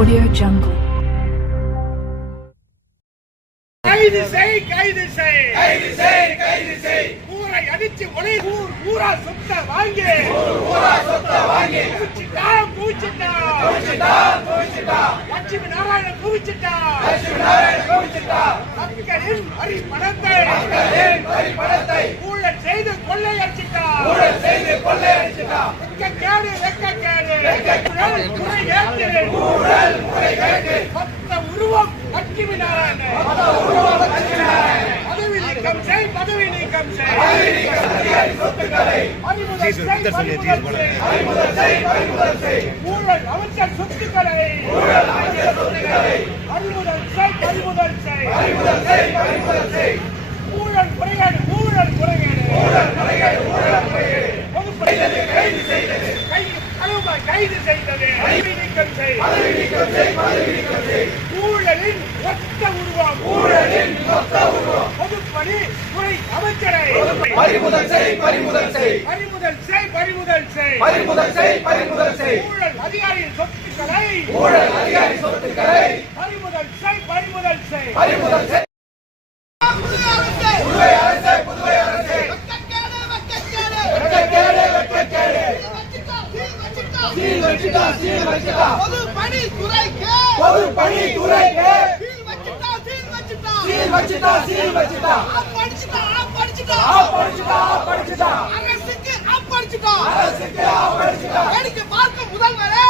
Audio Jungle. கைது செய் கைது செய் கைது செய் கைது செய் ஊரை அடிச்சு ஒளி ஊரா சொத்த வாங்கி பூச்சிட்டா லட்சுமி நாராயணன் குவிச்சிட்டா மக்களின் வரி பணத்தை ஊழல் செய்து கொள்ளையடிச்சிட்டா மொத்த உருவம் லட்சுமி நாராயணன் பதவி நீக்கம் செய் ஊழல் அமைச்சர் சொத்துக்களை பறிமுதல் செய் ஊழல் முறைகேடு கைது செய்தது பதவி நீக்கம் செய் ஊழலின் ஒத்த உருவம் பொதுப்பணி துறை அமைச்சரை பறிமுதல் செய் ஊழல் அதிகாரியின் சொத்துக்களை பறிமுதல் செய் புதுவை அரசே பொதுப்பணி துறைக்கு சீல் வச்சிட்டா அரசுக்கு ஆப்படிச்சிட்டா வேடிக்கை பார்க்க முதல்வரே